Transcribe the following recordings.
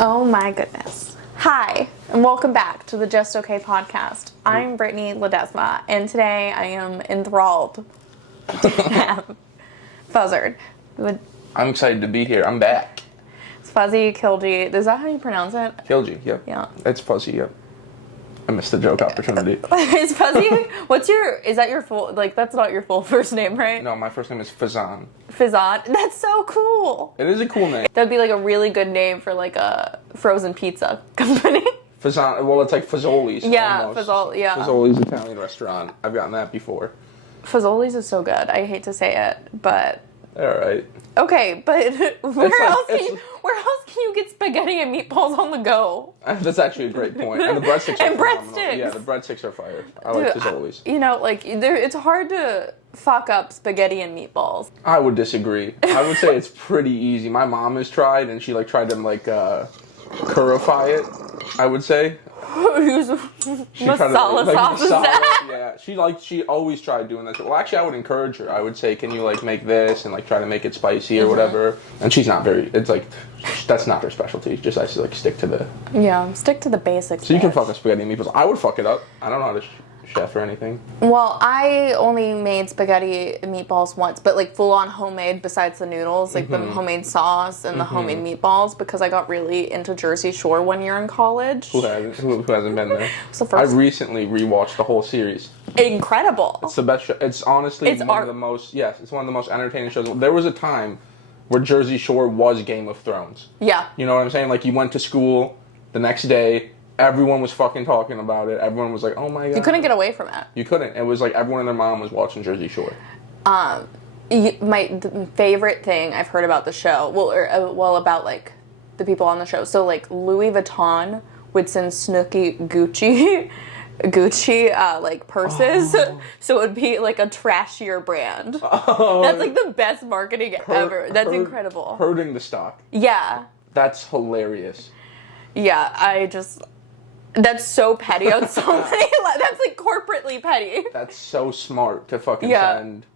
Oh my goodness. Hi, and welcome back to the Just Okay podcast. I'm Brittany Ledesma, and today I am enthralled to have fuzzard. I'm excited to be here. I'm back. It's fuzzy, Khilji. Is that how you pronounce it? Khilji, yep. Yeah. It's fuzzy, yep. I missed the joke opportunity. Is fuzzy? Is that your full, that's not your full first name, right? No, my first name is Fazan. Fazan? That's so cool. It is a cool name. That'd be like a really good name for like a frozen pizza company. Fazan, well, it's like Fazoli's. Yeah, almost. Yeah. Fazoli's Italian restaurant. I've gotten that before. Fazoli's is so good. I hate to say it, but... Alright. Okay, but where else can you get spaghetti and meatballs on the go? That's actually a great point. And the breadsticks are phenomenal. breadsticks. Yeah, the breadsticks are fire. I like Fazoli's. It's hard to fuck up spaghetti and meatballs. I would disagree. I would say it's pretty easy. My mom has tried, and she tried to curify it, I would say. Masala sauce is that? Yeah, she always tried doing that. Well, actually, I would encourage her. I would say, can you make this and try to make it spicy or whatever? And she's not very. It's that's not her specialty. Just I stick to the basics. So you can fuck up spaghetti and meatballs. I would fuck it up. I don't know how to chef or anything. Well, I only made spaghetti and meatballs once, but full on homemade besides the noodles, the homemade sauce and the homemade meatballs, because I got really into Jersey Shore one year in college. Who hasn't been there? It's the first. I recently rewatched the whole series. Incredible. It's the best show. It's honestly one of the most entertaining shows. There was a time where Jersey Shore was Game of Thrones. Yeah. You know what I'm saying? You went to school the next day, everyone was fucking talking about it. Everyone was like, oh my God. You couldn't get away from it. You couldn't. It was everyone and their mom was watching Jersey Shore. My favorite thing I've heard about the show, about the people on the show. So Louis Vuitton would send Snooki Gucci purses. Oh. So it would be a trashier brand. Oh. That's the best marketing ever. That's incredible. Hurting the stock. Yeah. That's hilarious. Yeah, that's so petty on so many. That's corporately petty. That's so smart to fucking send.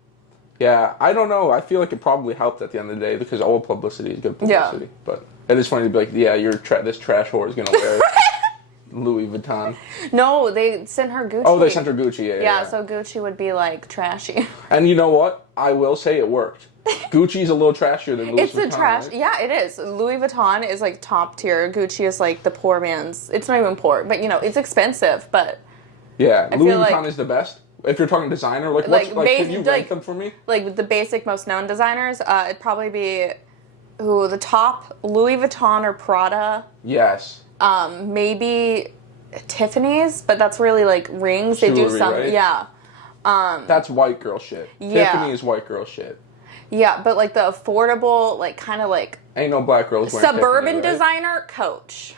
Yeah, I don't know. I feel like it probably helped at the end of the day because all publicity is good publicity. Yeah. But it is funny to be this trash whore is gonna wear Louis Vuitton. No, they sent her Gucci. Oh, they sent her Gucci. Yeah. So Gucci would be trashy. And you know what? I will say it worked. Gucci's a little trashier than Louis Vuitton. It's the trash. Right? Yeah, it is. Louis Vuitton is top tier. Gucci is the poor man's. It's not even poor, but it's expensive. But yeah, Louis Vuitton is the best. If you're talking designer, can you rank them for me? The basic, most known designers, it'd probably be the top Louis Vuitton or Prada. Yes. Maybe Tiffany's, but that's really rings. Jewelry, they do some, right? Yeah. That's white girl shit. Yeah. Tiffany is white girl shit. Yeah, but the affordable, ain't no black girls wearing suburban Tiffany, right? Designer, Coach.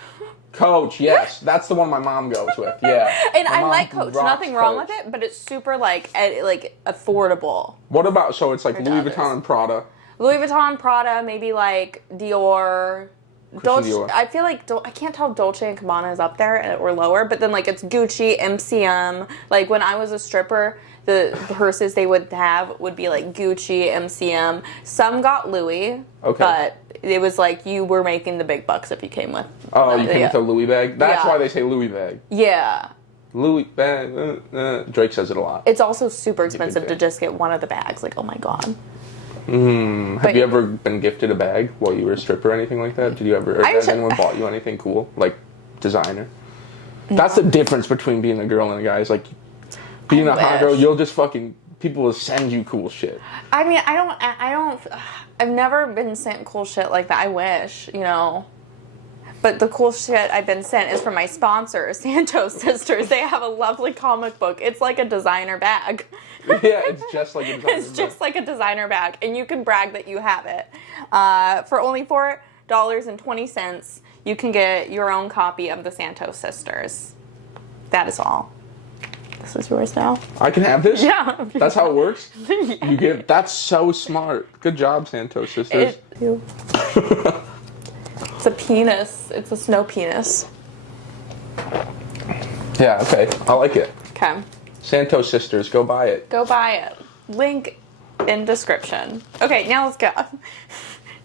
Coach, yes, that's the one my mom goes with. Yeah, and I like Coach. Nothing wrong with it, but it's super affordable. What about Louis Vuitton and Prada? Louis Vuitton, Prada, maybe Dior. Dolce, Dior. I feel I can't tell if Dolce and Gabbana is up there or lower, but then it's Gucci, MCM. When I was a stripper, the purses they would have would be Gucci, MCM. Some got Louis, but it was you were making the big bucks if you came with. Oh, you came with a Louis bag? That's why they say Louis bag. Yeah. Louis bag. Drake says it a lot. It's also super expensive to just get one of the bags. Oh my God. Have you ever been gifted a bag while you were a stripper or anything like that? Did you ever? Has anyone bought you anything cool, designer? No. That's the difference between being a girl and a guy. Is being a hot girl, you'll just people will send you cool shit. I mean, I've never been sent cool shit like that. I wish, But the cool shit I've been sent is from my sponsor, SANTOS Sisters. They have a lovely comic book. It's like a designer bag. Yeah, it's just like a designer bag. It's just like a designer bag, and you can brag that you have it. For only $4.20, you can get your own copy of the SANTOS Sisters. That is all. This is yours now. I can have this? Yeah. That's how it works? Yeah. That's so smart. Good job, SANTOS Sisters. It's a penis. It's a snow penis. Yeah, okay. I like it. Okay. SANTOS Sisters, go buy it. Go buy it. Link in description. Okay, now let's go.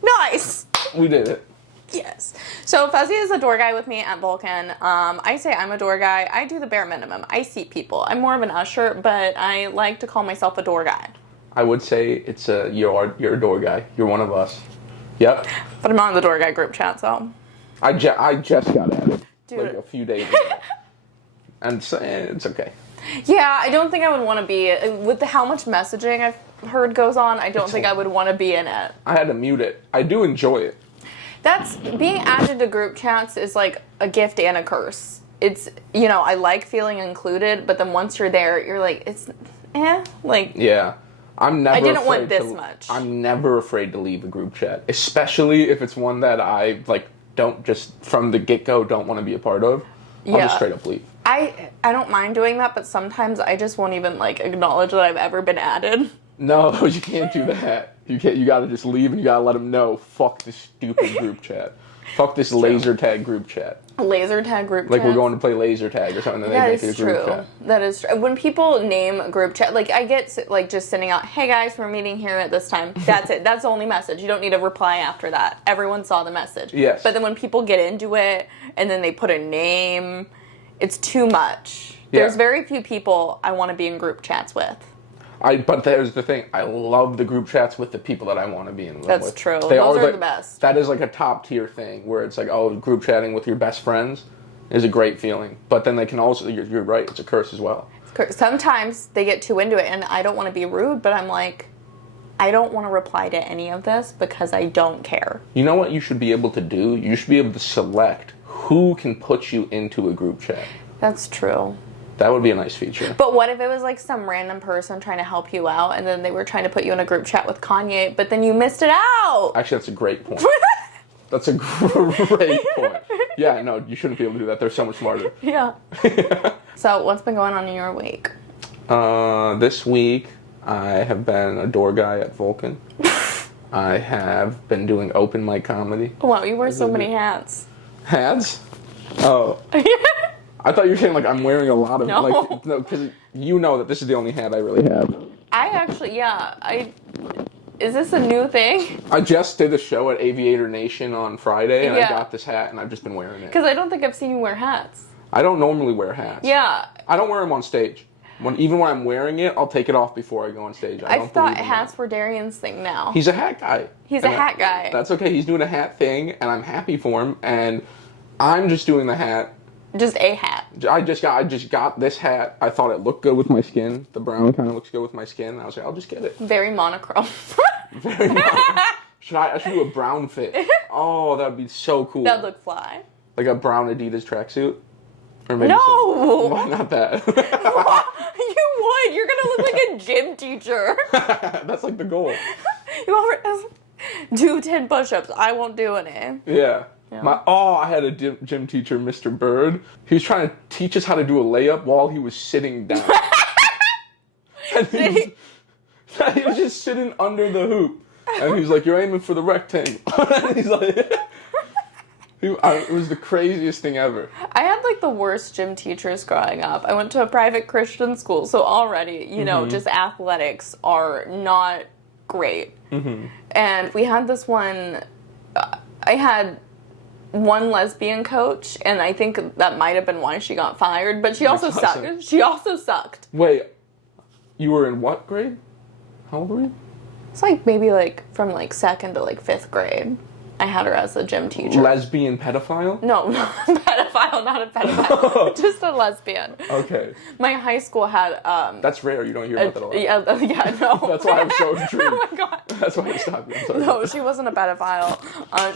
Nice. We did it. Yes. So Fuzzy is a door guy with me at Vulcan. I say I'm a door guy. I do the bare minimum. I seat people. I'm more of an usher, but I like to call myself a door guy. I would say you're a door guy. You're one of us. Yep. But I'm not in the door guy group chat, so. I just got added. Dude. Like a few days ago. And so, it's okay. Yeah, I don't think I would want to be, with how much messaging I've heard goes on, I don't think I would want to be in it. I had to mute it. I do enjoy it. Being added to group chats is like a gift and a curse. It's, I like feeling included, but then once you're there, you're like, Yeah. I didn't want this much. I'm never afraid to leave a group chat, especially if it's one that I, don't just, from the get-go, don't want to be a part of. I'll just straight up leave. I don't mind doing that, but sometimes I just won't even, acknowledge that I've ever been added. No, you can't do that. You gotta just leave and you gotta let them know, fuck this stupid group chat. Fuck this laser tag group chat. Laser tag group chat? Like we're going to play laser tag or something, and they make it a group chat. That is true. When people name a group chat, I get, just sending out, hey guys, we're meeting here at this time. That's it. That's the only message. You don't need a reply after that. Everyone saw the message. Yes. But then when people get into it, and then they put a name, it's too much. Yeah. There's very few people I want to be in group chats with. But there's the thing. I love the group chats with the people that I want to be in them with. That's true. Those are the best. That is a top tier thing where it's group chatting with your best friends is a great feeling. But then they can also, you're right, it's a curse as well. Sometimes they get too into it, and I don't want to be rude, but I'm like, I don't want to reply to any of this because I don't care. You know what you should be able to do? You should be able to select who can put you into a group chat. That's true. That would be a nice feature. But what if it was some random person trying to help you out, and then they were trying to put you in a group chat with Kanye, but then you missed it out? Actually, that's a great point. That's a great point. Yeah, no, you shouldn't be able to do that. They're so much smarter. Yeah. So what's been going on in your week? This week, I have been a door guy at Vulcan. I have been doing open mic comedy. Wow, you wear so many hats. Hats? Oh. I thought you were saying I'm wearing a lot of No, because you know that this is the only hat I really have. I actually, is this a new thing? I just did a show at Aviator Nation on Friday, and I got this hat, and I've just been wearing it. Because I don't think I've seen you wear hats. I don't normally wear hats. Yeah. I don't wear them on stage. Even when I'm wearing it, I'll take it off before I go on stage. I thought hats were Darian's thing now. He's a hat guy. He's a hat guy. That's okay. He's doing a hat thing, and I'm happy for him, and I'm just doing the hat. Just a hat. I just got this hat. I thought it looked good with my skin. The brown kind of looks good with my skin. I was like, I'll just get it. Very monochrome. Very monochrome. I should do a brown fit. Oh, that would be so cool. That'd look fly. Like a brown Adidas tracksuit. Or maybe no! Why not that? You would. You're going to look like a gym teacher. That's the goal. You do 10 push-ups. I won't do any. Yeah. I had a gym teacher, Mr. Bird. He was trying to teach us how to do a layup while he was sitting down. And he was just sitting under the hoop. And he's like, you're aiming for the rectangle. And he's like... It was the craziest thing ever. I had the worst gym teachers growing up. I went to a private Christian school, so already, just athletics are not great. Mm-hmm. And we had this one... I had... one lesbian coach, and I think that might have been why she got fired, but she also sucked. She also sucked. Wait, you were in what grade? How old were you? It's maybe from 2nd to 5th grade. I had her as a gym teacher. Lesbian pedophile? No, pedophile, not a pedophile. Just a lesbian. Okay. My high school had... That's rare. You don't hear about that a lot. Yeah, no. That's why I'm so intrigued. Oh my god. That's why I stopped. I'm sorry. No, she wasn't a pedophile.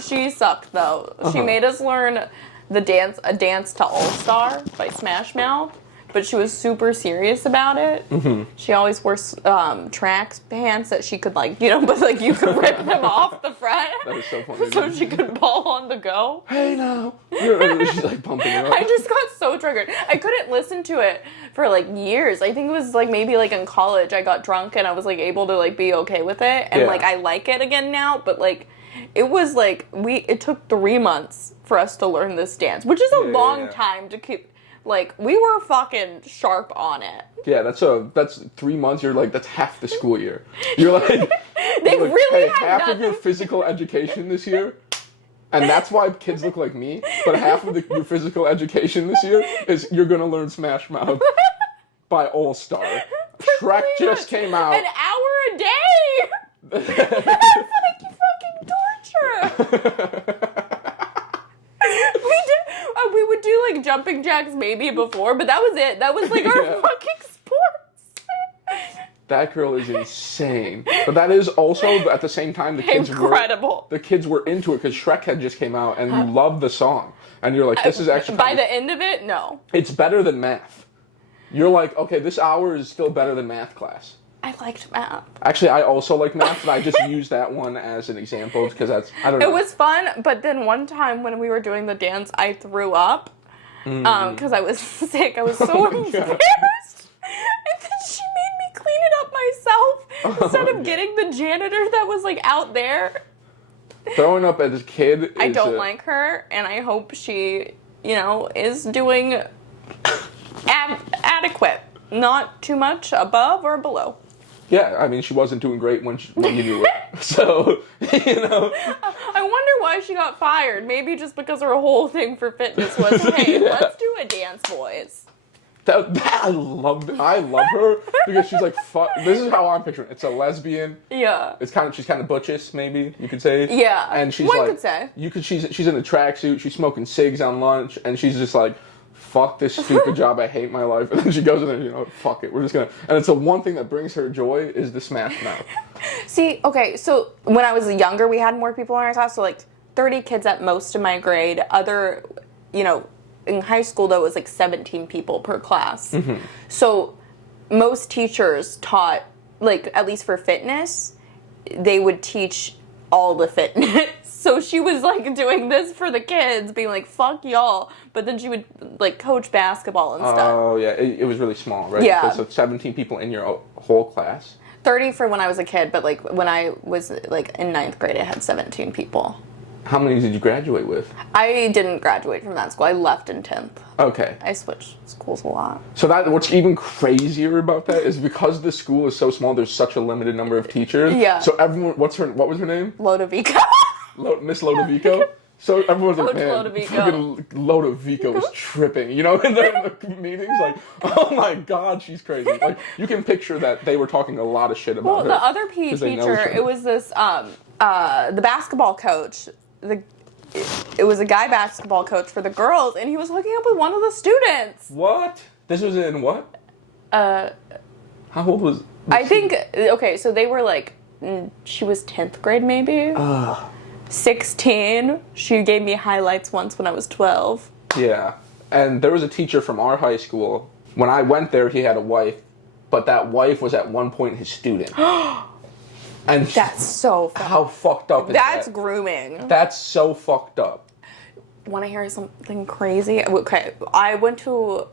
She sucked, though. She made us learn a dance to All-Star by Smash Mouth. But she was super serious about it. Mm-hmm. She always wore track pants that she could but you could rip them off the front. That is so funny. So she could ball on the go. Hey now. She's pumping it up. I just got so triggered. I couldn't listen to it for years. I think it was maybe in college I got drunk and I was able to be okay with it. And I like it again now. But it was it took 3 months for us to learn this dance, which is a long time to keep. We were fucking sharp on it. Yeah, that's 3 months. You're that's half the school year. You're they really hey, had half nothing. of your physical education this year, And that's why kids look like me. But half of your physical education this year is you're going to learn Smash Mouth by All Star. Shrek just came out. An hour a day! That's like fucking torture! We would do like jumping jacks maybe before, but that was it. That was like our fucking sports. That girl is insane. But that is also, at the same time, the kids were into it because Shrek had just came out and you loved the song. And you're like, this is actually... By the end of it, no. It's better than math. You're like, okay, this hour is still better than math class. I liked math. Actually, I also like math, but I just used that one as an example because I don't know. It was fun, but then one time when we were doing the dance, I threw up because I was sick. I was so embarrassed. And then she made me clean it up myself instead of getting the janitor that was like out there. Throwing up as a kid I don't like her, and I hope she, is doing adequate. Not too much above or below. Yeah, I mean, she wasn't doing great when you knew it. So, I wonder why she got fired. Maybe just because her whole thing for fitness was, hey, let's do a dance, boys. I love her because she's like, fuck. This is how I'm picturing it. It's a lesbian. Yeah. She's kind of butchish, maybe you could say. Yeah. And she's One could say. She's in a tracksuit. She's smoking cigs on lunch, and she's just like, fuck this stupid job, I hate my life. And then she goes in there, fuck it, we're just gonna... And it's the one thing that brings her joy is the Smash Mouth. See, okay, so when I was younger, we had more people in our class, so like 30 kids at most in my grade. In high school, though, it was like 17 people per class. Mm-hmm. So most teachers taught, like, at least for fitness, they would teach all the fitness. So she was, like, doing this for the kids, being like, fuck y'all. But then she would, like, coach basketball and stuff. Oh, yeah. It was really small, right? Yeah. So 17 people in your whole class? 30 for when I was a kid, but, like, when I was, like, in 9th grade, I had 17 people. How many did you graduate with? I didn't graduate from that school. I left in 10th. Okay. I switched schools a lot. So what's even crazier about that is because the school is so small, there's such a limited number of teachers. Yeah. So everyone, what was her name? Lodovico. Miss Lodovico? So everyone's like, Coach man, Lodovico. fucking Lodovico was tripping, in the meetings, like, oh my god, she's crazy. Like, you can picture that they were talking a lot of shit about her. Well, the other PE teacher, it was this, the basketball coach, it was a guy basketball coach for the girls, and he was hooking up with one of the students. What? This was in what? How old was I think, okay, so they were like, she was 10th grade maybe? 16. She gave me highlights once when I was 12. Yeah. And there was a teacher from our high school. When I went there, he had a wife, but that wife was at one point his student. And that's so fucked up. How fucked up is that? That's grooming. That's so fucked up. Want to hear something crazy? Okay, I went to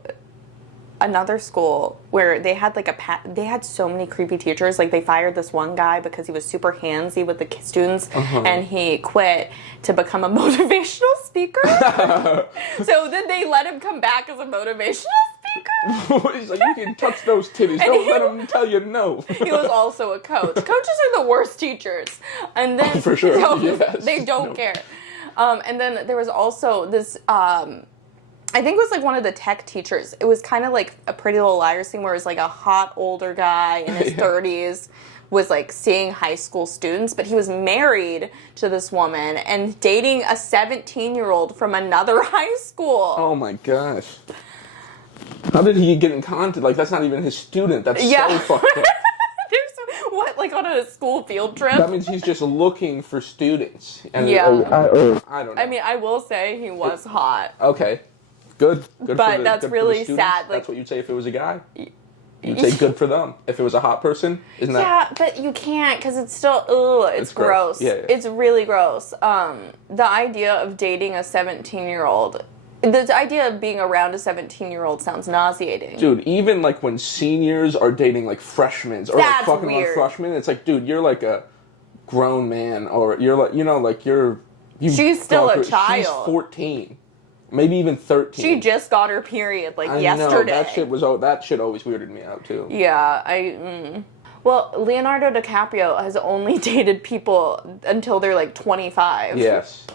another school where they had like they had so many creepy teachers. Like, they fired this one guy because he was super handsy with the students, and he quit to become a motivational speaker. So then they let him come back as a motivational speaker. He's like, you can touch those titties. Don't let them tell you no. He was also a coach. Coaches are the worst teachers. And then for sure. Yes. They don't care. And then there was also this, I think it was like one of the tech teachers. It was kind of like a Pretty Little Liars thing where it was like a hot older guy in his 30s was like seeing high school students, but he was married to this woman and dating a 17-year-old from another high school. Oh my gosh. How did he get in contact? Like, that's not even his student. That's so fucked up. What, like on a school field trip? That means he's just looking for students. And yeah. I don't know. I mean, I will say he was hot. Okay. Good. But that's really sad. That's what you'd say if it was a guy? You'd say good for them. If it was a hot person? Isn't that? Yeah, but you can't because it's still, it's gross. Yeah. It's really gross. The idea of dating a 17-year-old, the idea of being around a 17-year-old sounds nauseating. Dude, even like when seniors are dating like freshmen or that's like fucking weird. on freshmen, it's like, dude, you're like a grown man, or you're like, she's still a child. She's 14. Maybe even 13. She just got her period yesterday. That shit always weirded me out too. Yeah, Well, Leonardo DiCaprio has only dated people until they're like 25. Yes.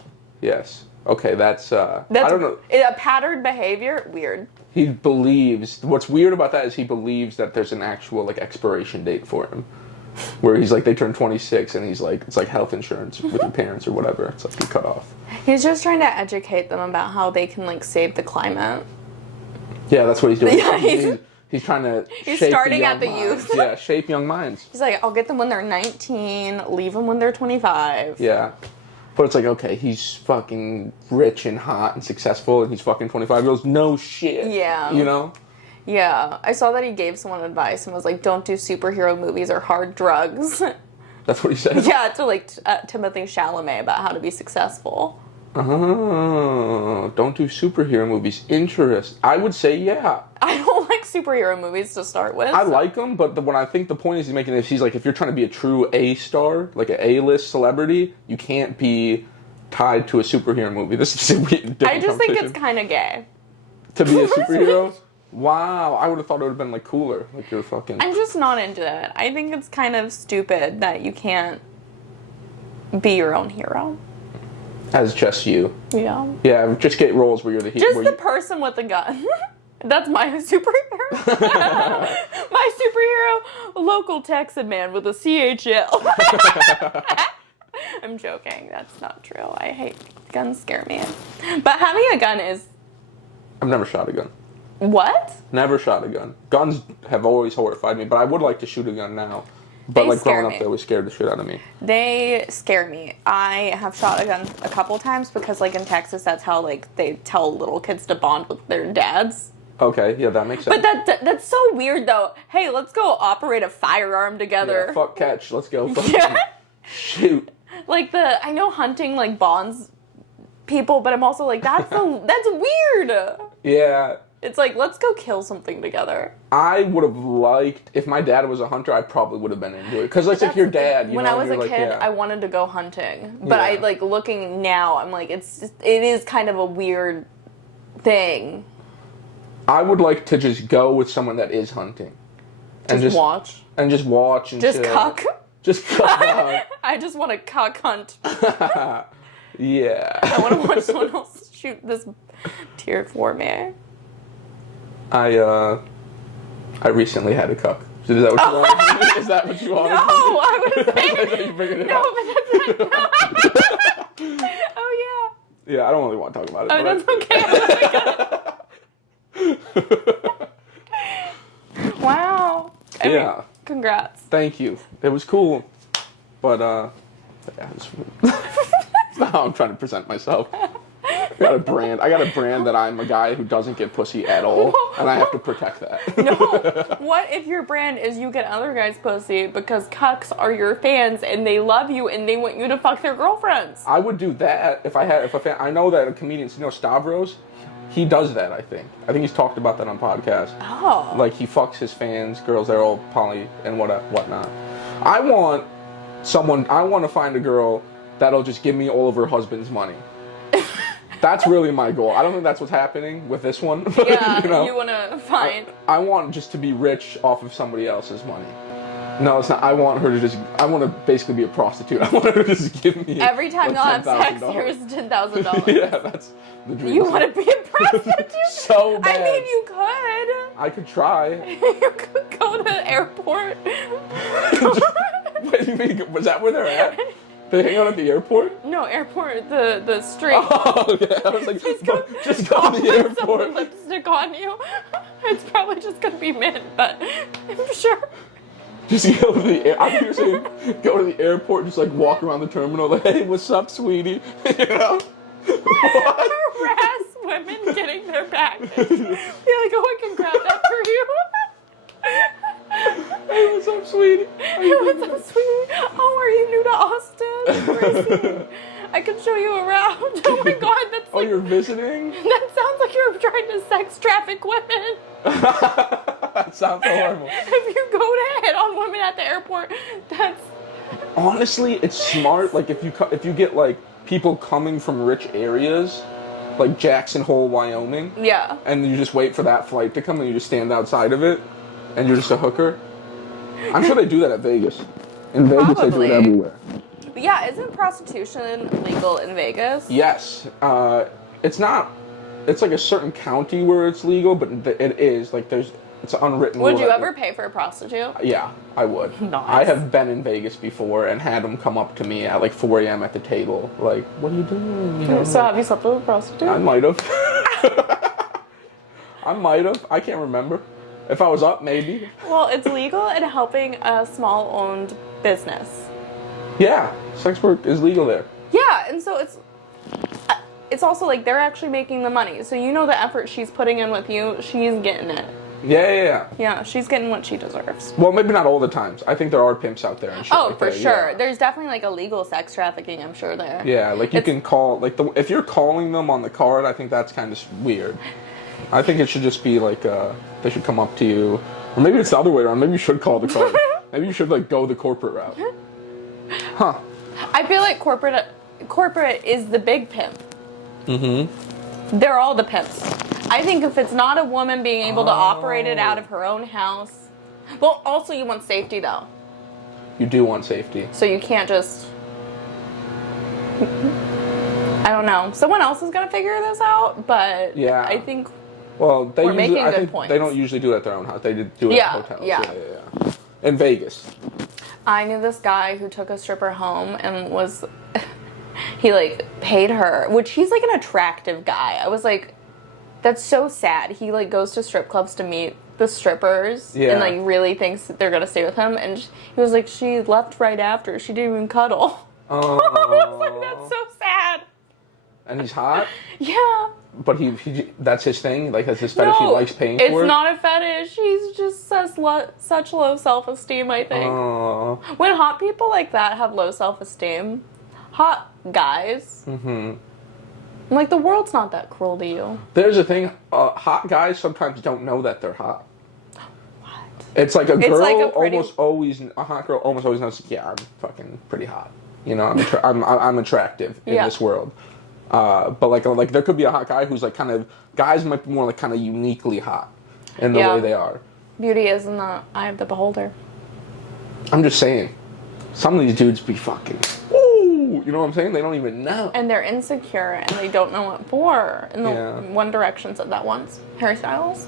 Yes. Okay, that's I don't know. A patterned behavior, weird. He believes, what's weird about that is he believes that there's an actual, like, expiration date for him. Where he's like, they turn 26 and he's like, it's like health insurance with your parents or whatever. It's like you cut off. He's just trying to educate them about how they can, like, save the climate. Yeah, that's what he's doing. Yeah, he's trying to he's shape starting the young at the minds. youth. Yeah, shape young minds. He's like, I'll get them when they're 19, leave them when they're 25. Yeah. But it's like, okay, he's fucking rich and hot and successful and he's fucking 25 years old. No shit. Yeah. You know? Yeah. I saw that he gave someone advice and was like, don't do superhero movies or hard drugs. That's what he said? Yeah, to like Timothée Chalamet about how to be successful. Oh, don't do superhero movies. I would say, yeah. I don't like superhero movies to start with. I like them, but when I think the point is he's making is he's like, if you're trying to be a true A-star, like an A-list celebrity, you can't be tied to a superhero movie. This is a weird, I just think it's kind of gay. To be a superhero? Wow, I would have thought it would have been, like, cooler. Like, you're fucking... I'm just not into it. I think it's kind of stupid that you can't be your own hero. As just you. Yeah. Yeah, just get roles where you're the hero. Just the person with a gun. That's my superhero. My superhero, local Texan man with a CHL. I'm joking. That's not true. I hate guns. Scare me. But having a gun is... I've never shot a gun. What? Never shot a gun. Guns have always horrified me, but I would like to shoot a gun now. But They like growing scare up, me. they always scared the shit out of me. They scare me. I have shot a gun a couple times because, like, in Texas, that's how, like, they tell little kids to bond with their dads. Okay, yeah, that makes sense. But that's so weird, though. Hey, let's go operate a firearm together. Yeah, fuck catch. Let's go. Yeah. Shoot. Like, I know hunting, like, bonds people, but I'm also like, that's weird. Yeah. It's like, let's go kill something together. I would have liked, if my dad was a hunter, I probably would have been into it. Because, like, if your dad, when know, I was a like, kid, yeah. I wanted to go hunting. But I, Yeah. like, looking now, I'm like, it is kind of a weird thing. I would like to just go with someone that is hunting. And Just watch. And just watch and Just chill. cuck. Just cuck. I just want to cuck hunt. Yeah. I want to watch someone else shoot this deer for me. I recently had a cuck. Is that what you wanted? Is that what you wanted? No, I was saying. You bringing it No, up? but that's not. Oh, yeah. Yeah, I don't really want to talk about it. Oh, that's okay. Wow. I mean, Yeah. Congrats. Thank you. It was cool. But, yeah, it's not how I'm trying to present myself. I got a brand that I'm a guy who doesn't get pussy at all, and I have to protect that. No. What if your brand is you get other guys' pussy because cucks are your fans and they love you and they want you to fuck their girlfriends? I would do that if a fan. I know that a comedian, Stavros, he does that, I think. I think he's talked about that on podcasts. Oh. Like, he fucks his fans, girls, they're all poly and whatnot. I want to find a girl that'll just give me all of her husband's money. That's really my goal. I don't think that's what's happening with this one. But, Yeah, you know, you want to find... I want just to be rich off of somebody else's money. No, it's not. I want to basically be a prostitute. I want her to just give me Every time they'll have sex, $10,000. here's $10,000. Yeah, that's the dream. You want to be a prostitute? So bad. I mean, you could. I could try. You could go to the airport. Wait, you mean, was that where they're at? They hang out at the airport? No, airport, the street. Oh, yeah. I was like, just go to the Some airport. lipstick on you. It's probably just going to be mint, but I'm sure. Just go to the airport. I think you're saying go to the airport, just like walk around the terminal, like, hey, what's up, sweetie? You know? What? Harass women getting their baggage. Be like, oh, I can grab that for you. Hey, what's up, sweetie? Hey, what's up, sweetie? Oh, are you new to Austin? Where is he? I can show you around. Oh my god, that's Oh, like... you're visiting? That sounds like you're trying to sex traffic women. That sounds horrible. If you go to hit on women at the airport, that's... Honestly, it's smart. Like, if you get, like, people coming from rich areas, like Jackson Hole, Wyoming, Yeah. and you just wait for that flight to come and you just stand outside of it, and you're just a hooker. I'm sure they do that at Vegas. In Vegas, they do Probably. it everywhere. But yeah, isn't prostitution legal in Vegas? Yes. It's not. It's like a certain county where it's legal, but it is like it's an unwritten rule. Would you ever pay for a prostitute? Yeah, I would. Nice. I have been in Vegas before and had them come up to me at like 4 a.m. at the table, like, "What are you doing?" You know, So have you slept with a prostitute? I might have. I might have. I can't remember. If I was up, maybe. Well, it's legal in helping a small-owned business. Yeah, sex work is legal there. Yeah, and so it's also like they're actually making the money. So you know the effort she's putting in with you, she's getting it. Yeah. Yeah, she's getting what she deserves. Well, maybe not all the times. I think there are pimps out there and shit. Oh, like for that, sure. yeah. There's definitely like illegal sex trafficking, I'm sure there. Yeah, like you can call, like if you're calling them on the card, I think that's kind of weird. I think it should just be like they should come up to you, or maybe it's the other way around. Maybe you should call the card. Maybe you should like go the corporate route. Huh. I feel like corporate is the big pimp. Mm-hmm. They're all the pimps. I think if it's not a woman being able to operate it out of her own house. Well, also you want safety though. You do want safety. So you can't just... I don't know. Someone else is going to figure this out, but yeah. I think well, we're making good points. They don't usually do it at their own house. They do it at hotels. Yeah. In Vegas. I knew this guy who took a stripper home and was... he, like, paid her, which he's, like, an attractive guy. I was like, that's so sad. He, like, goes to strip clubs to meet the strippers and, like, really thinks that they're going to stay with him. And he was like, she left right after. She didn't even cuddle. Oh. I was like, that's so sad. And he's hot? Yeah. But he that's his thing? Like, that's his fetish? He likes paying for it? It's not a fetish. He's just such low self-esteem, I think. When hot people like that have low self-esteem, hot guys, I'm like, the world's not that cruel to you. There's a thing, hot guys sometimes don't know that they're hot. What? It's like a girl like a hot girl almost always knows, yeah, I'm fucking pretty hot. You know, I'm attractive in this world. But like there could be a hot guy who's like kind of, guys might be more like kind of uniquely hot in the way they are. Beauty is in the eye of the beholder. I'm just saying, some of these dudes be fucking, ooh, you know what I'm saying? They don't even know. And they're insecure and they don't know what for. And the One Direction said that once. Harry Styles.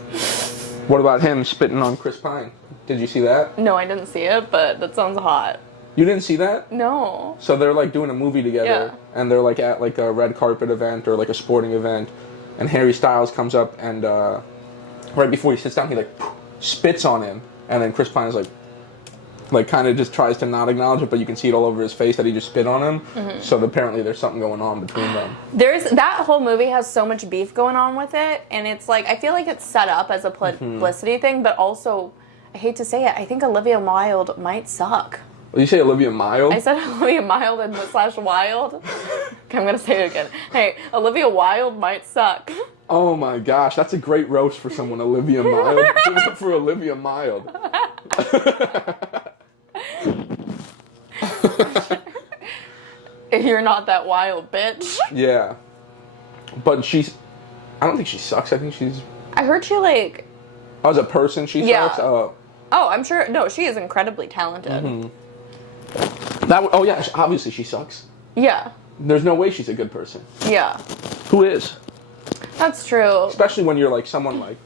What about him spitting on Chris Pine? Did you see that? No, I didn't see it, but that sounds hot. You didn't see that? No. So they're like doing a movie together, and they're like at like a red carpet event or like a sporting event, and Harry Styles comes up and right before he sits down, he like spits on him, and then Chris Pine is like kind of just tries to not acknowledge it, but you can see it all over his face that he just spit on him. So apparently there's something going on between them. That whole movie has so much beef going on with it, and it's like, I feel like it's set up as a publicity thing, but also, I hate to say it, I think Olivia Wilde might suck. Well, you say Olivia Wilde? I said Olivia Wilde and /Wild. Okay, I'm gonna say it again. Hey, Olivia Wilde might suck. Oh my gosh, that's a great roast for someone, Olivia Wilde. Give it up for Olivia Wilde. You're not that wild, bitch. Yeah. But I don't think she sucks. I think she's... I heard she like... As a person, she sucks? Oh, I'm sure... No, she is incredibly talented. Obviously she sucks. Yeah. There's no way she's a good person. Yeah. Who is? That's true. Especially when you're like someone like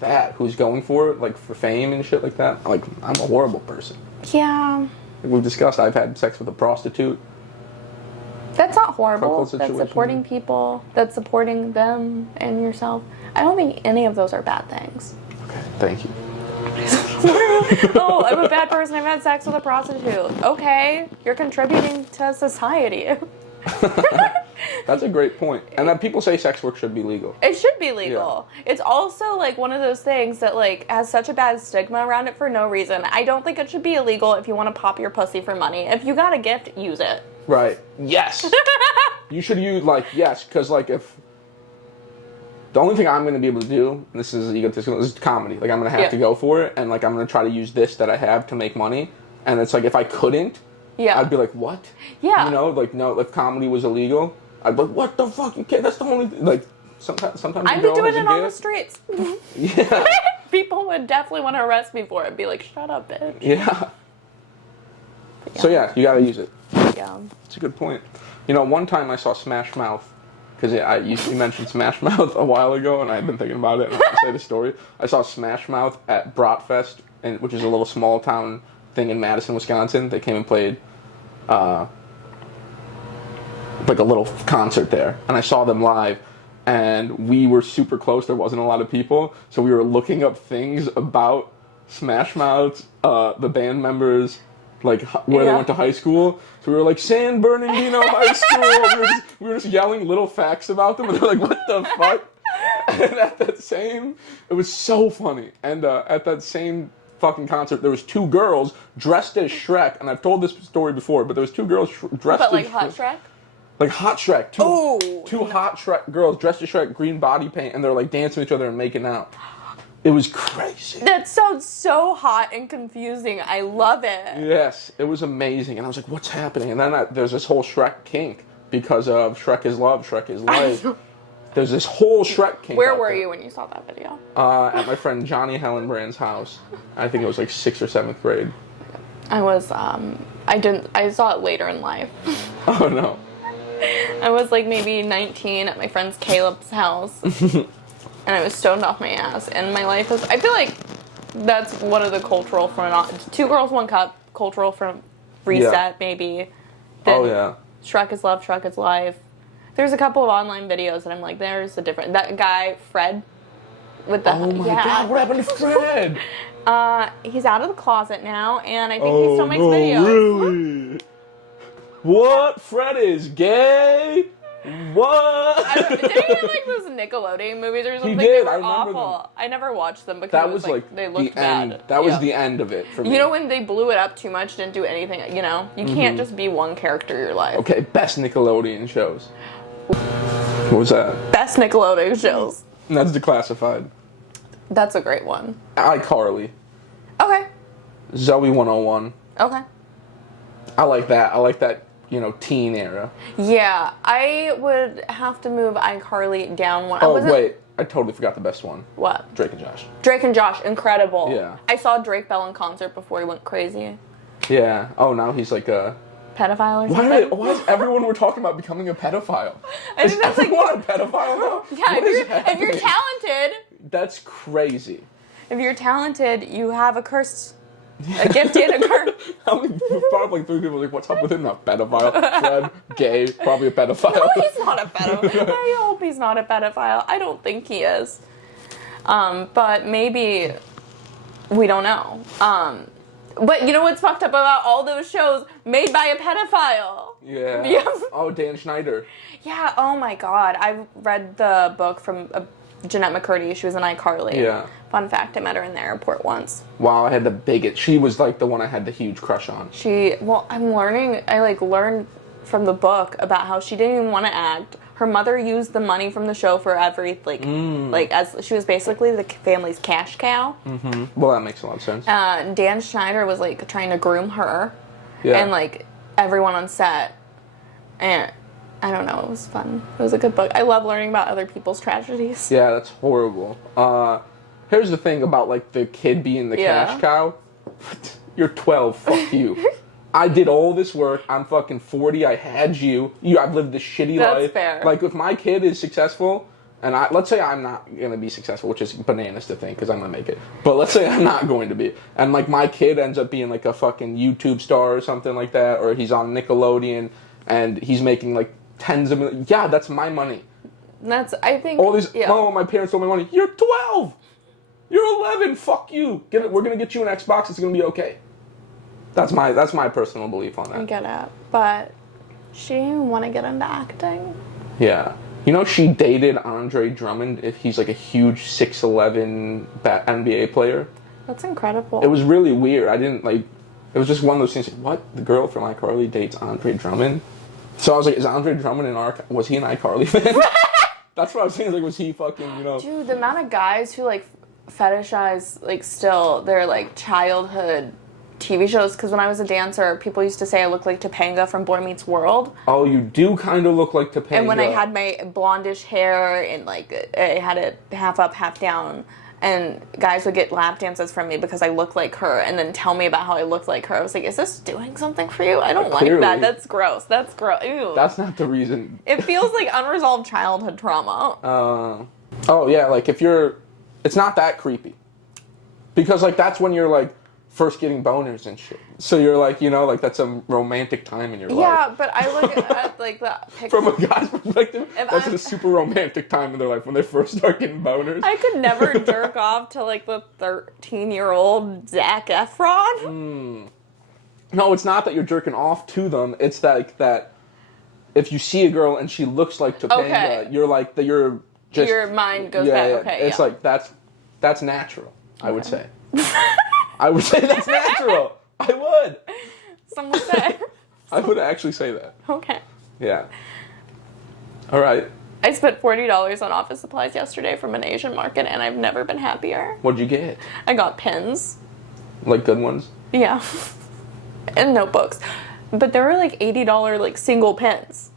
that who's going for it, like for fame and shit like that. Like, I'm a horrible person. Yeah. Like we've discussed, I've had sex with a prostitute. That's not horrible. That's supporting people. That's supporting them and yourself. I don't think any of those are bad things. Okay, thank you. Oh, I'm a bad person. I've had sex with a prostitute. Okay, you're contributing to society. That's a great point. And then people say sex work should be legal. It should be legal. Yeah. It's also like one of those things that like has such a bad stigma around it for no reason. I don't think it should be illegal if you want to pop your pussy for money. If you got a gift, use it. Right. Yes. You should use yes, because like if the only thing I'm going to be able to do, and this is egotistical, is comedy. Like I'm going to have to go for it, and like I'm going to try to use this that I have to make money. And it's like if I couldn't, I'd be like, what? Yeah. You know, like no, if comedy was illegal, I'd be like, what the fuck? You can't. That's the only like. Sometimes I'd be doing it on the streets. Yeah. People would definitely want to arrest me for it. Be like, shut up, bitch. Yeah. So yeah, you gotta use it. Yeah. That's a good point. You know, one time I saw Smash Mouth, because you mentioned Smash Mouth a while ago, and I've been thinking about it, and I want to say the story. I saw Smash Mouth at Bratfest, which is a little small town thing in Madison, Wisconsin. They came and played like a little concert there, and I saw them live, and we were super close. There wasn't a lot of people, so we were looking up things about Smash Mouth, the band members, like where they went to high school. So we were like, San Bernardino High School. We were just yelling little facts about them, and they're like, what the fuck? And it was so funny. And at that same fucking concert, there was two girls dressed as Shrek, and I've told this story before, but there was two girls dressed as like Hot Shrek? Like Hot Shrek. Two Hot Shrek girls dressed as Shrek, green body paint, and they're like dancing with each other and making out. It was crazy. That sounds so hot and confusing. I love it. Yes, it was amazing. And I was like, what's happening? And then there's this whole Shrek kink because of Shrek is Love, Shrek is Life. There's this whole Shrek kink. Where were you when you saw that video? At my friend Johnny Hellenbrand's house. I think it was like 6th or 7th grade. I was, I saw it later in life. Oh no. I was like maybe 19 at my friend's Caleb's house. And I was stoned off my ass. And my life is, I feel like that's one of the cultural Two Girls, One Cup, cultural from reset, maybe. Then Shrek is Love, Shrek is Life. There's a couple of online videos, and I'm like, there's a different... That guy, Fred, with the... Oh my God, what happened to Fred? He's out of the closet now, and I think he still makes videos. Really? What? Fred is gay? What? Didn't he have like those Nickelodeon movies or something? He did. They were I remember awful. them. I never watched them because that was like they looked the end. bad. That was the end of it for me. You know when they blew it up too much, didn't do anything. You know, you can't just be one character your life. Okay, best Nickelodeon shows. What was that? Best Nickelodeon shows. And that's Declassified. That's a great one. iCarly. Okay. Zoe 101. Okay. I like that. You know, teen era. Yeah, I would have to move iCarly down one. Oh, wait. I totally forgot the best one. What? Drake and Josh. Drake and Josh, incredible. Yeah. I saw Drake Bell in concert before he went crazy. Yeah. Oh, now he's like a... Pedophile or something? Why is everyone we're talking about becoming a pedophile? I think that's everyone a pedophile now? Yeah, if you're talented... That's crazy. If you're talented, you have a curse. A gift and a curse. Probably like 3 people like, what's up with him? Not pedophile. Fred, gay, probably a pedophile. No, he's not a pedophile. I hope he's not a pedophile. I don't think he is. But maybe we don't know. But you know what's fucked up about all those shows made by a pedophile? Yeah. Oh, Dan Schneider. Yeah, oh my God. I read the book from Jeanette McCurdy. She was in iCarly. Yeah. Fun fact, I met her in the airport once. Wow, I had the biggest. She was like the one I had the huge crush on. I learned from the book about how she didn't even want to act. Her mother used the money from the show for everything, as she was basically the family's cash cow. Mm-hmm. Well, that makes a lot of sense. Dan Schneider was like trying to groom her, and like everyone on set, and I don't know, it was fun. It was a good book. I love learning about other people's tragedies. Yeah, that's horrible. Here's the thing about like the kid being the cash cow. You're 12. Fuck you. I did all this work. I'm fucking 40. I had you. I've lived this shitty life. That's fair. Like, if my kid is successful, and let's say I'm not going to be successful, which is bananas to think, because I'm going to make it. But let's say I'm not going to be. And, like, my kid ends up being, like, a fucking YouTube star or something like that, or he's on Nickelodeon, and he's making, like, tens of millions. Yeah, that's my money. I think... All these... Oh, my parents stole my money. You're 12! You're 11! Fuck you! We're going to get you an Xbox. It's going to be okay. That's my personal belief on that. I get it. But she didn't even want to get into acting. Yeah. You know, she dated Andre Drummond if he's like a huge 6'11" NBA player. That's incredible. It was really weird. It was just one of those things like, what? The girl from iCarly dates Andre Drummond? So I was like, is Andre Drummond was he an iCarly fan? That's what I was saying. Like, was he fucking, you know? Dude, the amount of guys who like fetishize like still their like childhood TV shows, because when I was a dancer, people used to say I looked like Topanga from Boy Meets World. Oh, you do kind of look like Topanga. And when I had my blondish hair and like I had it half up, half down, and guys would get lap dances from me because I look like her and then tell me about how I look like her. I was like, is this doing something for you? I don't like that. That's gross. That's gross. Ew. That's not the reason. It feels like unresolved childhood trauma. Oh, yeah, like, it's not that creepy. Because, like, that's when you're, like, first getting boners and shit. So you're like, you know, like, that's a romantic time in your life. Yeah, but I look at like, the picture. From a guy's perspective, that's a super romantic time in their life when they first start getting boners. I could never jerk off to, like, the 13-year-old Zac Efron. No, it's not that you're jerking off to them. It's that if you see a girl and she looks like Topanga, you're like, you're just... Your mind goes back, okay, It's like, that's natural, I would say. I would say that's natural. I would. Some would say. I would actually say that. Okay. Yeah. All right. I spent $40 on office supplies yesterday from an Asian market, and I've never been happier. What'd you get? I got pens. Like good ones? Yeah. And notebooks. But they were like $80 like single pens.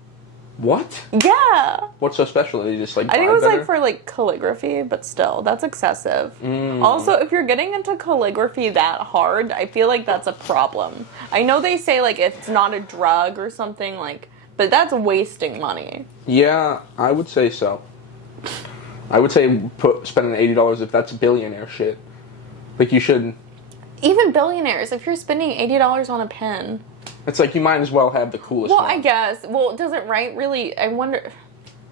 What? Yeah. What's so special? They just like I think it was like for like calligraphy, but still, that's excessive. Also, if you're getting into calligraphy that hard, I feel like that's a problem. I know they say like it's not a drug or something like, but that's wasting money. Yeah, I would say so. I would say spending $80 if that's billionaire shit. Like you should. Even billionaires, if you're spending $80 on a pen. It's like you might as well have the coolest one. one. I guess. Well, does it write really? I wonder.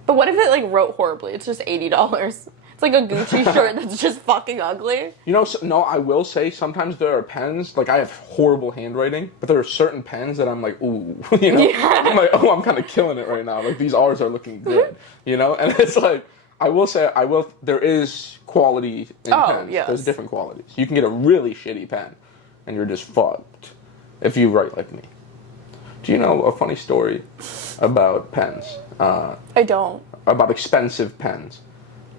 But what if it like wrote horribly? It's just $80. It's like a Gucci shirt that's just fucking ugly. You know, no, I will say sometimes there are pens, like I have horrible handwriting, but there are certain pens that I'm like, ooh, you know? Yeah. I'm like, oh, I'm kind of killing it right now. Like these R's are looking good, you know? And it's like, I will say, there is quality in pens. Yes. There's different qualities. You can get a really shitty pen and you're just fucked if you write like me. Do you know a funny story about pens? I don't. About expensive pens.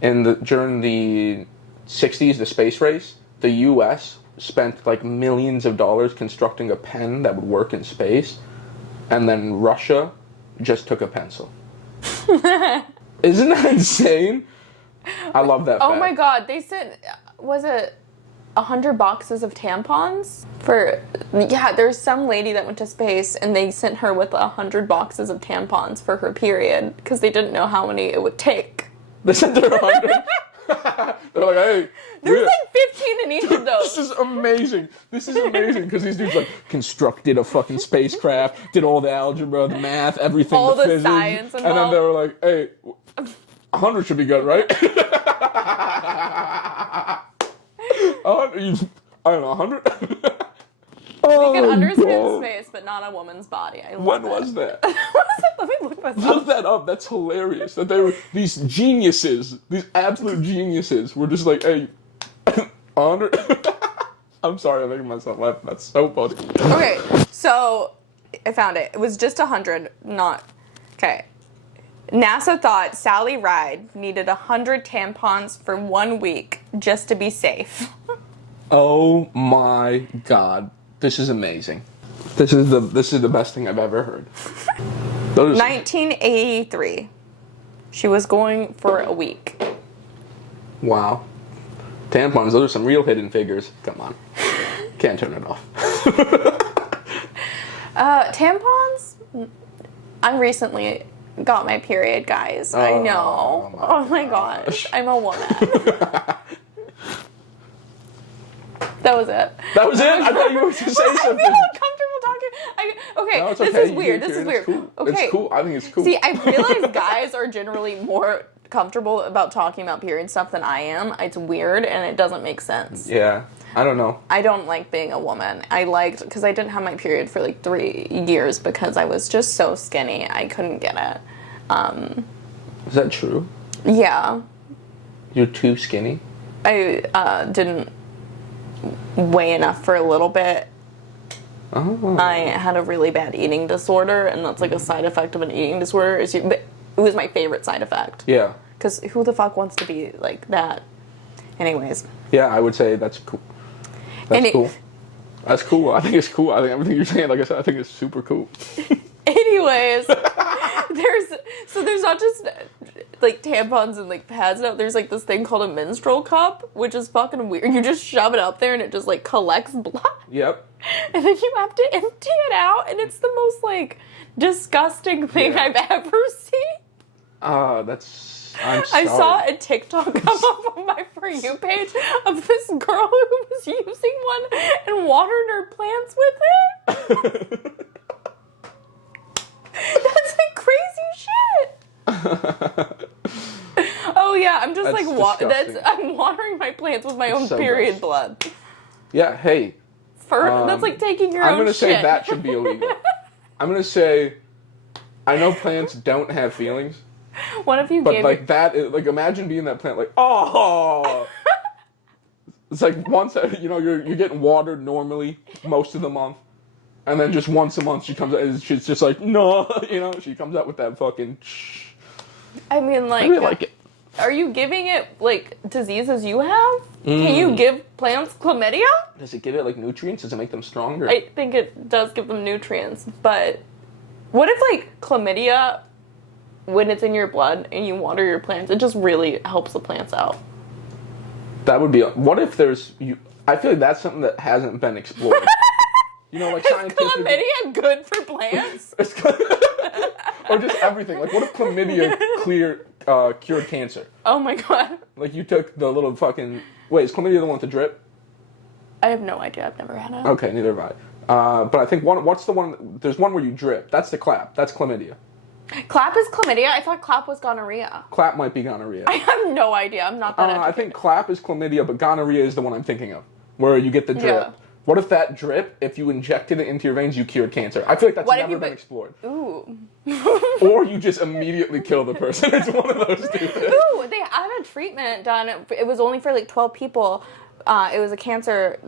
During the 60s, the space race, the U.S. spent like millions of dollars constructing a pen that would work in space, and then Russia just took a pencil. Isn't that insane? I love that fact. Oh my god, they sent, was it 100 boxes of tampons? There's some lady that went to space and they sent her with 100 boxes of tampons for her period because they didn't know how many it would take. They sent her 100. They're like, hey. There's like 15 in each of those. This is amazing. Because these dudes like constructed a fucking spacecraft, did all the algebra, the math, everything, all the physics, science involved. And then they were like, hey, 100 should be good, right? I don't know, 100? We can understand space, but not a woman's body. When was that? What is it? Let me look this up. Look that up. That's hilarious. That they were these geniuses, these absolute geniuses, were just like, hey, 100. I'm sorry, I'm making myself laugh. That's so funny. Okay, so I found it. It was just 100, not okay. NASA thought Sally Ride needed 100 tampons for 1 week just to be safe. Oh my god. This is amazing. This is the best thing I've ever heard. 1983. She was going for a week. Wow. Tampons, those are some real hidden figures. Come on. Can't turn it off. Tampons? I recently got my period, guys. I know. Oh my gosh. I'm a woman. That was it. That was it? I thought you were going to say something. I feel uncomfortable talking. No, it's this okay. is weird. This is weird. Cool. Okay. It's cool. I think it's cool. See, I realize guys are generally more comfortable about talking about period stuff than I am. It's weird and it doesn't make sense. Yeah. I don't know. I don't like being a woman. Because I didn't have my period for like 3 years because I was just so skinny. I couldn't get it. Is that true? Yeah. You're too skinny? I didn't weigh enough for a little bit. Oh. I had a really bad eating disorder, and that's like a side effect of an eating disorder. It was my favorite side effect. Yeah. Because who the fuck wants to be like that? Anyways. Yeah, I would say that's cool. That's cool. That's cool. I think it's cool. I think everything you're saying, like I said, I think it's super cool. Anyways, there's not just like tampons and like pads out, there's like this thing called a menstrual cup, which is fucking weird. You just shove it up there and it just like collects blood. Yep. And then you have to empty it out, and it's the most like disgusting thing I've ever seen. I'm sorry. I saw a TikTok come up on my For You page of this girl who was using one and watering her plants with it. That's like crazy shit. Oh yeah, I'm just I'm watering my plants with my own period blood. Yeah, hey. That's like taking your own shit. I'm gonna say that should be illegal. I'm gonna say, I know plants don't have feelings. What if you But like that, like imagine being that plant, like, oh. It's like once, you're getting watered normally most of the month. And then just once a month she comes out and she's just like, no, she comes out with that fucking I mean, like, I really like it. Are you giving it, like, diseases you have? Can you give plants chlamydia? Does it give it, like, nutrients? Does it make them stronger? I think it does give them nutrients, but what if, like, chlamydia, when it's in your blood and you water your plants, it just really helps the plants out? That would be, what if I feel like that's something that hasn't been explored. Like scientific. Is chlamydia good for plants? Or just everything. Like, what if chlamydia cured cancer? Oh my god. Like, you took the little fucking... Wait, is chlamydia the one with the drip? I have no idea. I've never had it. Okay, neither have I. But I think what's the one... There's one where you drip. That's the clap. That's chlamydia. Clap is chlamydia? I thought clap was gonorrhea. Clap might be gonorrhea. I have no idea. I'm not that educated. I think clap is chlamydia, but gonorrhea is the one I'm thinking of. Where you get the drip. Yeah. What if that drip, if you injected it into your veins, you cured cancer? I feel like that's never been explored. Ooh. Or you just immediately kill the person. It's one of those two things. Ooh, they had a treatment done. It was only for like 12 people. It was a cancer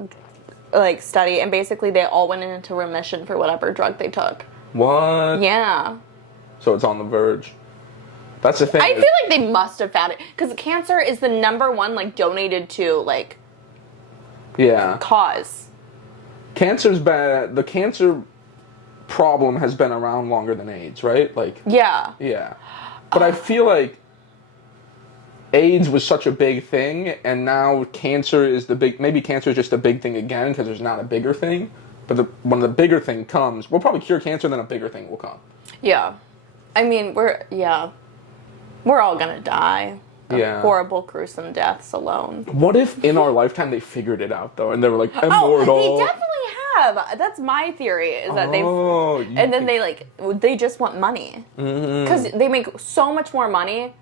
like study, and basically they all went into remission for whatever drug they took. What? Yeah. So it's on the verge. That's the thing. I feel like they must have found it, because cancer is the #1 like donated to like cause. Cancer's bad. The cancer problem has been around longer than AIDS, right? Like yeah. But I feel like AIDS was such a big thing, and now cancer is the big. Maybe cancer is just a big thing again because there's not a bigger thing. But when the bigger thing comes, we'll probably cure cancer, then a bigger thing will come. Yeah, I mean we're all gonna die. Horrible, gruesome deaths alone. What if in our lifetime they figured it out though, and they were like immortal? Oh, they definitely have. That's my theory. Is that they just want money because they make so much more money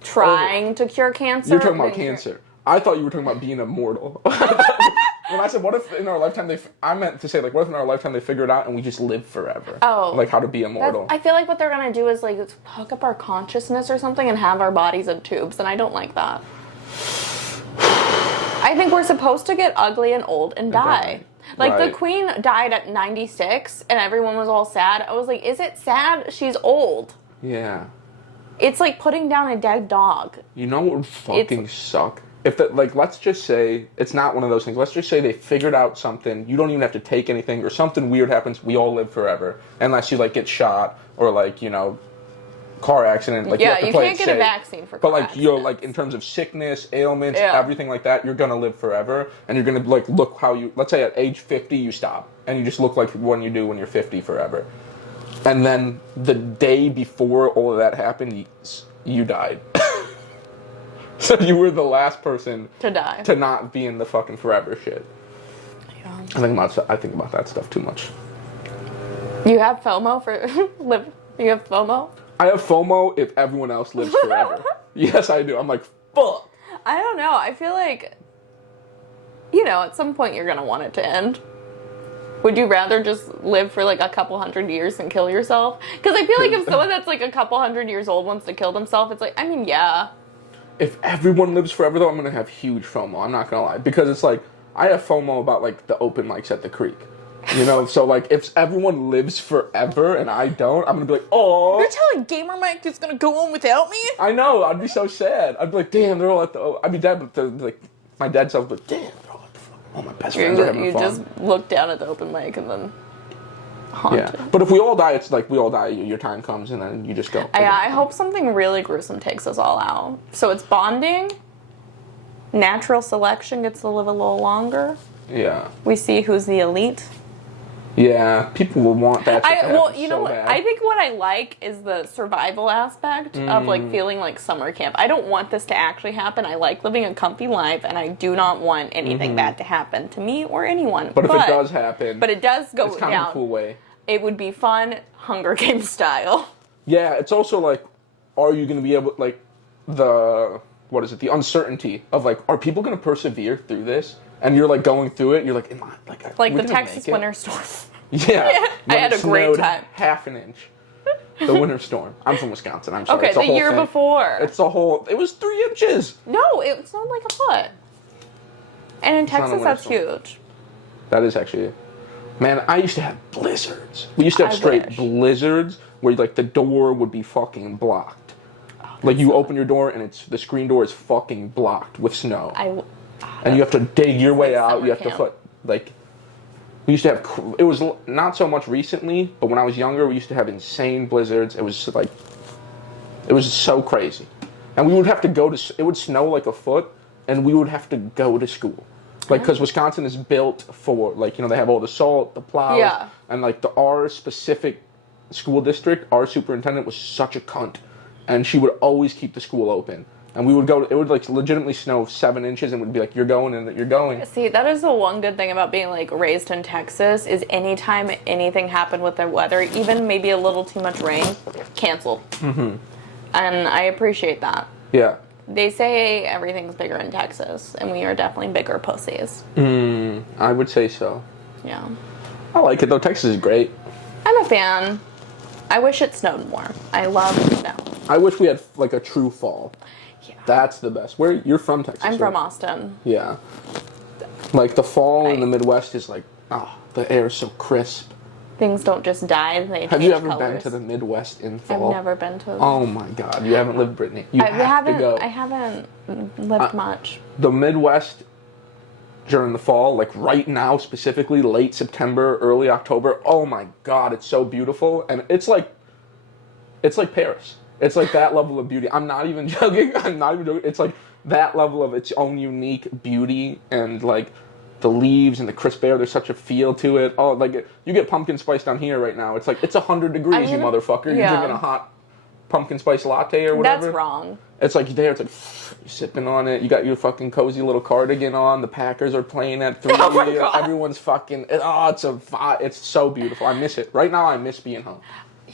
trying to cure cancer. You're talking about cancer. I thought you were talking about being immortal. When I said, what if in our lifetime I meant to say, like, what if in our lifetime they figure it out and we just live forever? Oh. Like, how to be immortal. I feel like what they're going to do is, like, hook up our consciousness or something and have our bodies in tubes, and I don't like that. I think we're supposed to get ugly and old and die. Like, the Queen died at 96, and everyone was all sad. I was like, is it sad? She's old. Yeah. It's like putting down a dead dog. You know what would fucking suck? If let's just say it's not one of those things. Let's just say they figured out something. You don't even have to take anything, or something weird happens. We all live forever, unless you like get shot or like car accident. Like you have to play it safe. Can't get a vaccine for. But like like in terms of sickness, ailments, everything like that, you're gonna live forever, and you're gonna like look how you. Let's say at age 50 you stop, and you just look like when you do when you're 50 forever. And then the day before all of that happened, you died. So you were the last person to die, to not be in the fucking forever shit. Yeah. I think about that stuff too much. You have FOMO for You have FOMO? I have FOMO if everyone else lives forever. Yes, I do. I'm like, fuck. I don't know. I feel like, at some point you're gonna want it to end. Would you rather just live for like a couple hundred years and kill yourself? Because I feel like if someone that's like a couple hundred years old wants to kill themselves, it's like, I mean, yeah. If everyone lives forever, though, I'm going to have huge FOMO. I'm not going to lie. Because it's like, I have FOMO about, like, the open mics at the creek. So, like, if everyone lives forever and I don't, I'm going to be like, oh. You're telling Gamer Mike is going to go on without me? I know. I'd be so sad. I'd be like, damn, they're all at the... I'd be dead, but like, my dad's self would be like, damn, they're all at the fucking... All my best friends are having fun. You just look down at the open mic and then... haunted. Yeah. But if we all die, it's like we all die, your time comes, and then you just go. Yeah, I hope something really gruesome takes us all out. So it's bonding. Natural selection gets to live a little longer. Yeah. We see who's the elite. Yeah, people will want that. Well, you know what? I think what I like is the survival aspect of like feeling like summer camp. I don't want this to actually happen. I like living a comfy life, and I do not want anything bad to happen to me or anyone. But if it does happen, but it does go it's kind down. of a cool way. It would be fun, Hunger Games style. Yeah, it's also like, are you going to be able like the uncertainty of like, are people going to persevere through this? And you're like going through it. You're like, am I like the Texas winter storm? Yeah, I had a great time. Half an inch. The winter storm. I'm from Wisconsin. I'm sorry. Okay, the year before. It's a whole. It was 3 inches. No, it snowed like a foot. And in Texas, that's huge. That is actually. Man, I used to have blizzards. We used to have straight blizzards where like the door would be fucking blocked. Oh, like you open your door and the screen door is fucking blocked with snow. And you have to dig your way out. You have to like. We used to have. It was not so much recently, but when I was younger, we used to have insane blizzards. It was like. It was so crazy, and we would have to go to. It would snow like a foot, and we would have to go to school, like because Wisconsin is built for like they have all the salt, the plows, and like our specific school district. Our superintendent was such a cunt, and she would always keep the school open. And we would go, it would like legitimately snow 7 inches and we'd be like, you're going and you're going. See, that is the one good thing about being like raised in Texas is anytime anything happened with the weather, even maybe a little too much rain, canceled. Mm-hmm. And I appreciate that. Yeah. They say everything's bigger in Texas and we are definitely bigger pussies. I would say so. Yeah. I like it though. Texas is great. I'm a fan. I wish it snowed more. I love snow. I wish we had like a true fall. Yeah. That's the best. Where you're from, Texas? I'm from Austin. Yeah. Like the fall in the Midwest is like, the air is so crisp. Things don't just die; they change Have you ever colors. been to the Midwest in fall? I've never been to. Oh my God! You haven't lived, Brittany. You have to go. I haven't lived much. The Midwest during the fall, like right now specifically, late September, early October. Oh my God! It's so beautiful, and it's like Paris. It's like that level of beauty. I'm not even joking. It's like that level of its own unique beauty and like the leaves and the crisp air. There's such a feel to it. Oh, like you get pumpkin spice down here right now. It's like it's 100 degrees, you motherfucker. You're drinking a hot pumpkin spice latte or whatever. That's wrong. It's like there. It's like you're sipping on it. You got your fucking cozy little cardigan on. The Packers are playing at 3. Oh my God. Everyone's fucking. It's so beautiful. I miss it. Right now, I miss being home.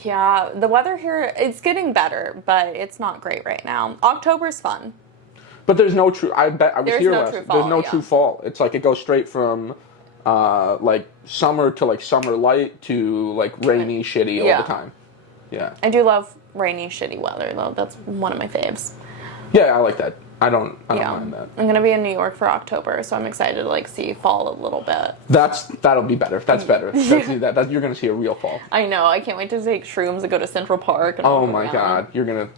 Yeah, the weather here, it's getting better, but it's not great right now. October's fun. But there's no true, I bet, I was here last, true fall, there's no true fall. It's like it goes straight from, like, summer to, like, summer light to, like, rainy, shitty all the time. Yeah. I do love rainy, shitty weather, though. That's one of my faves. Yeah, I like that. I don't mind that. I'm gonna be in New York for October, so I'm excited to like see fall a little bit. That'll be better. That's better. You're gonna see a real fall. I know. I can't wait to take shrooms and go to Central Park. And oh my God,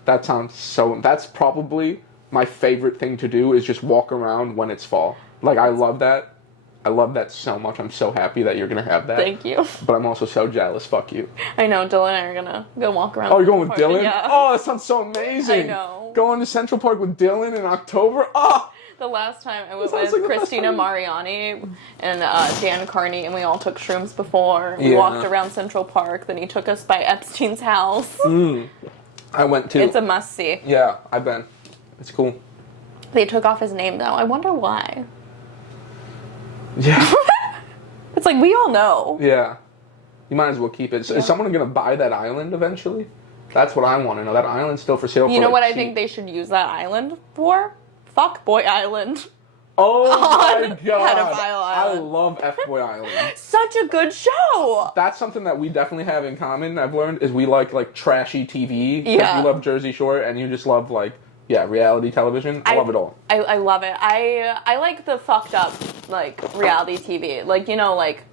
that sounds so. That's probably my favorite thing to do is just walk around when it's fall. Like I love that. I love that so much. I'm so happy that you're gonna have that. Thank you. But I'm also so jealous. Fuck you. I know. Dylan and I are gonna go walk around. Oh, you're going with Dylan? Yeah. Oh, that sounds so amazing. I know. Going to Central Park with Dylan in October. Oh. The last time I was with Christina Mariani and Dan Carney, and we all took shrooms before. We walked around Central Park. Then he took us by Epstein's house. I went to. It's a must see. Yeah, I've been. It's cool. They took off his name though. I wonder why. Yeah. It's like we all know. Yeah. You might as well keep it. Is someone going to buy that island eventually? That's what I want to know. That island's still for sale. You know what I think they should use that island for? Fuck Boy Island. Oh my God. Pedophile Island. I love F-Boy Island. Such a good show. That's something that we definitely have in common, I've learned, is we like trashy TV. Yeah. You love Jersey Shore and you just love reality television. I love it all. I love it. I like the fucked up like reality TV. Like, like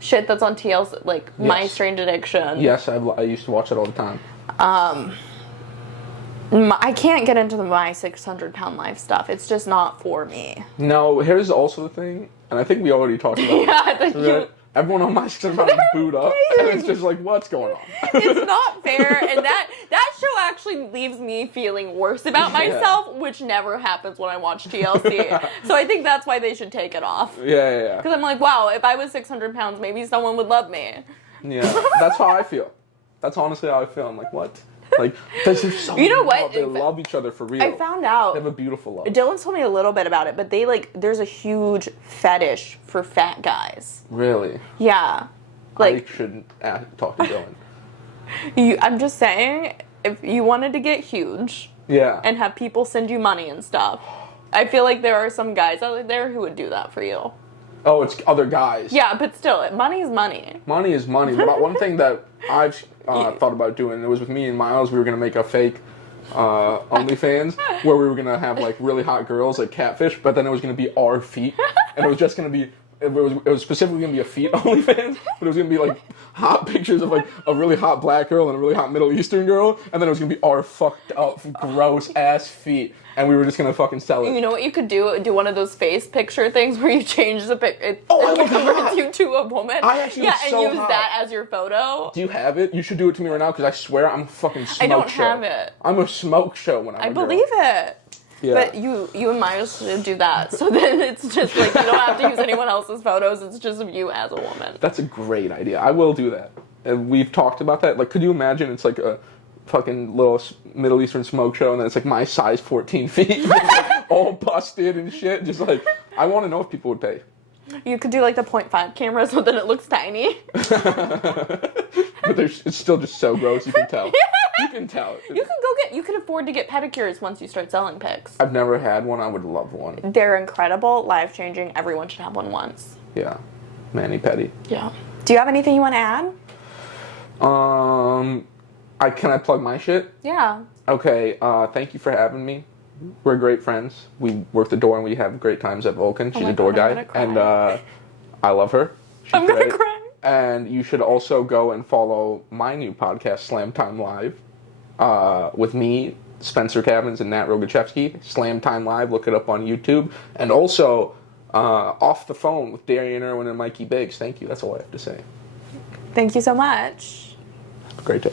shit that's on TLC, like yes. My Strange Addiction. Yes, I used to watch it all the time. I can't get into the My 600-Pound Life stuff. It's just not for me. No, here's also the thing, and I think we already talked about it. Everyone on my stream is booed up, and it's just like, what's going on? It's not fair, and that show actually leaves me feeling worse about myself, which never happens when I watch TLC. So I think that's why they should take it off. Yeah. Because I'm like, wow, if I was 600 pounds, maybe someone would love me. Yeah, that's how I feel. That's honestly how I feel. I'm like, what? Like, there's so you know what? They love each other for real. I found out. They have a beautiful love. Dylan told me a little bit about it, but there's a huge fetish for fat guys. Really? Yeah. Like, I shouldn't talk to Dylan. I'm just saying, if you wanted to get huge and have people send you money and stuff, I feel like there are some guys out there who would do that for you. Oh, it's other guys. Yeah, but still, money is money. Money is money. But one thing that I've thought about doing, it was with me and Miles, we were going to make a fake OnlyFans where we were going to have like really hot girls, like catfish, but then it was going to be our feet. And it was just going to be, it was specifically going to be a feet OnlyFans, but it was going to be like hot pictures of like a really hot black girl and a really hot Middle Eastern girl, and then it was going to be our fucked up, gross ass feet. And we were just gonna fucking sell it. You know what you could do? Do one of those face picture things where you change the pic. It converts you to a woman. I actually and use that as your photo. Do you have it? You should do it to me right now because I swear I'm a fucking smoke show. I don't have it. I'm a smoke show when I'm I believe it. Yeah. But you and Miles should do that. So then it's just like you don't have to use anyone else's photos. It's just of you as a woman. That's a great idea. I will do that. And we've talked about that. Like, could you imagine it's like a fucking little Middle Eastern smoke show, and then it's like my size 14 feet, like, all busted and shit. Just like, I want to know if people would pay. You could do like the 0.5 camera, so then it looks tiny. But it's still just so gross. You can tell. You can tell. You can afford to get pedicures once you start selling pics. I've never had one. I would love one. They're incredible, life-changing. Everyone should have one once. Yeah. Mani-pedi. Yeah. Do you have anything you want to add? Can I plug my shit? Yeah. Okay, thank you for having me. We're great friends. We work the door and we have great times at Vulcan. She's a door guy. And I love her. I'm going to cry. And you should also go and follow my new podcast, Slam Time Live, with me, Spencer Cavins, and Nat Rogachevsky. Slam Time Live, look it up on YouTube. And also, Off the Phone with Darian Irwin and Mikey Biggs. Thank you. That's all I have to say. Thank you so much. Have a great day.